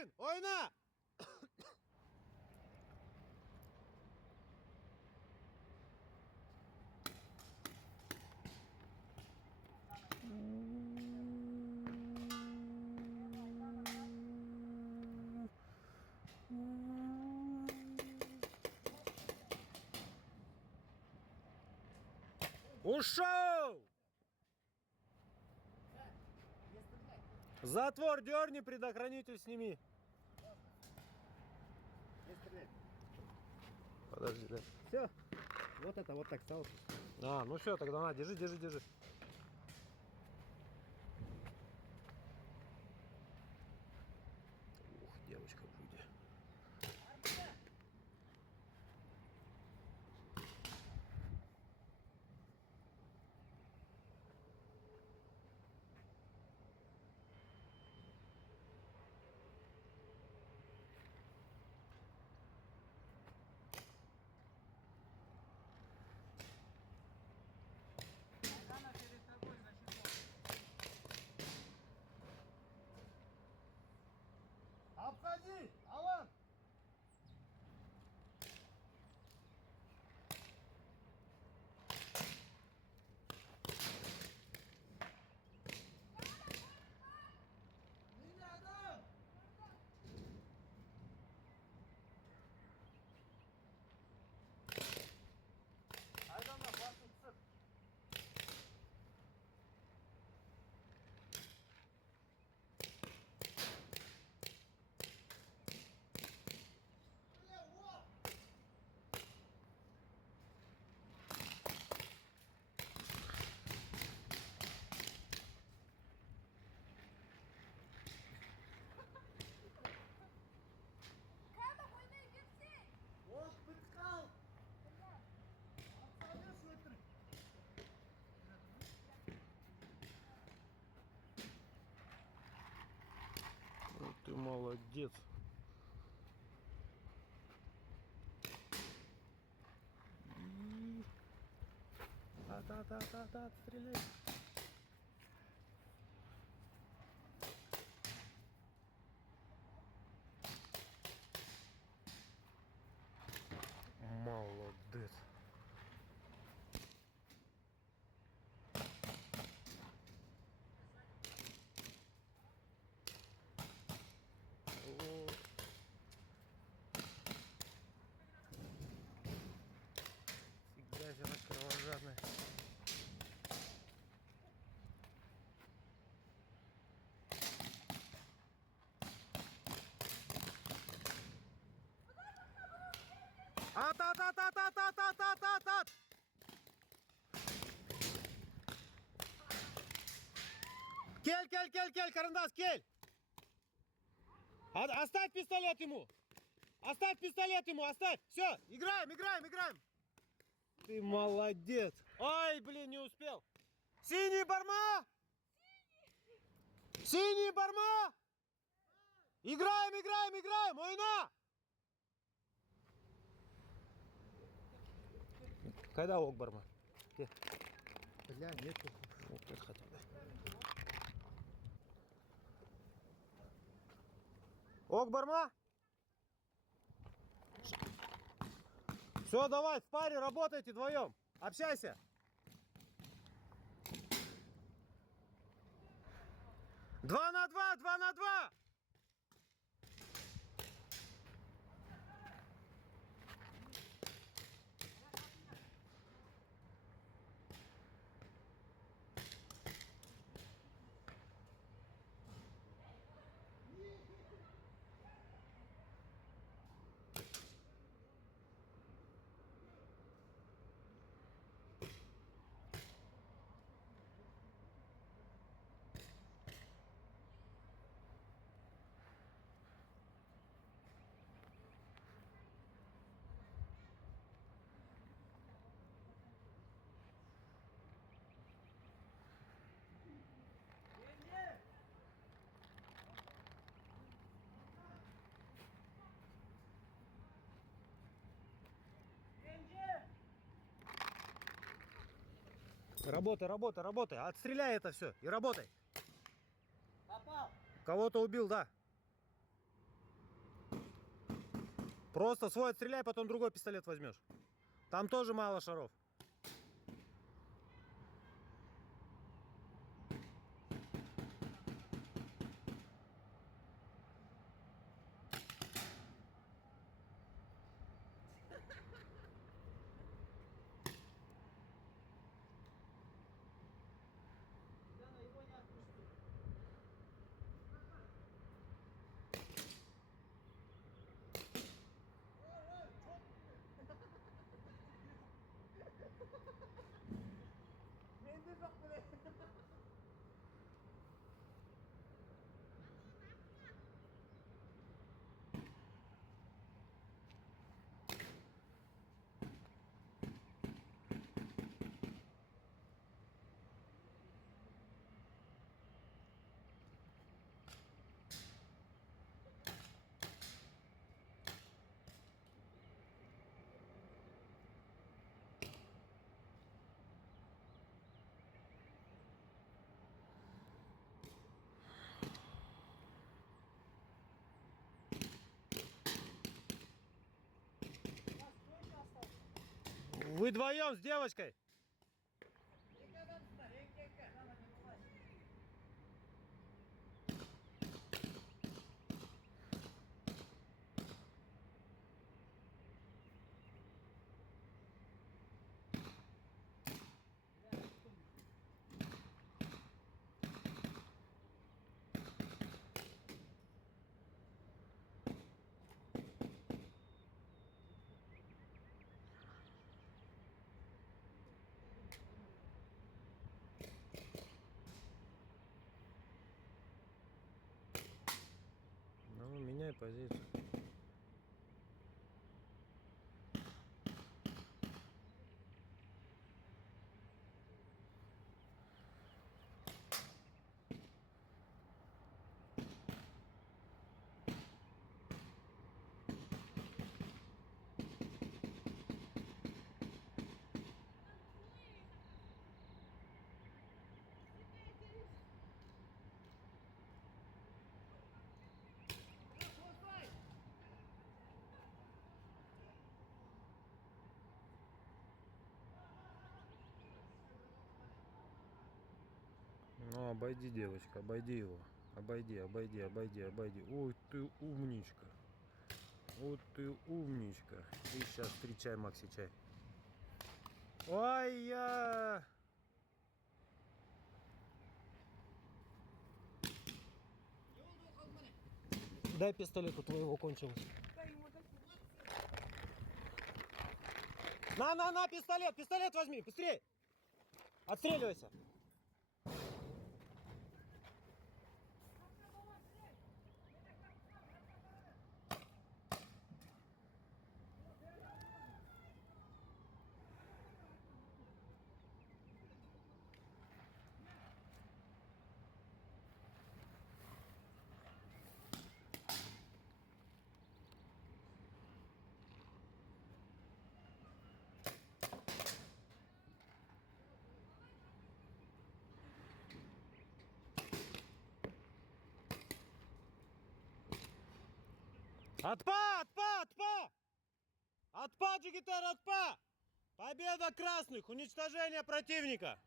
Oyun! Oyna! Ушел! Затвор дерни, предохранитель сними. Подожди, да. Все. Вот это вот так стало. А, ну все, тогда на, держи, держи, держи. Ух, девочка, выйди. Она перед тобой за щитом. Обходи! Алан! Не надо! Айдана, басын сып. Ох, быткал! Абсолютно смотри. Вот ты молодец. Та-та-та-та-та, стреляй. Молодец. О. Всегда же она кровожадная. А-та-та-та-та-та-та-та-та-та! Кель, кель, кель, кель, карандаш, кель! Оставь пистолет ему! Оставь пистолет ему, оставь! Все, играем, играем, играем! Ты молодец! Ай, блин, не успел! Синий барма! Синий барма! Играем, играем, играем! Ойна! Когда ок барма? Где? Бля, нету. Вот тут хотя бы. Ок барма? Все, давай, в паре работайте вдвоем. Общайся. Два на два, 2 на 2. Работай, работай, работай. Отстреляй это все и работай. Попал! Кого-то убил, да. Просто свой отстреляй, потом другой пистолет возьмешь. Там тоже мало шаров. Яна, его не отпусти. Менде жоқ біле. Вы вдвоем с девочкой. Ну, меняй позицию. Ну, обойди, девочка, обойди его. Обойди, обойди, обойди, обойди. Ой, ты умничка. Вот ты умничка. И сейчас встречай, Макси, чай. Ой, я... Дай пистолет, у твоего кончилось. На, пистолет, пистолет возьми, быстрее. Отстреливайся. Отпа, отпа, отпа! Отпа, Джигитер, отпа! Победа красных, уничтожение противника!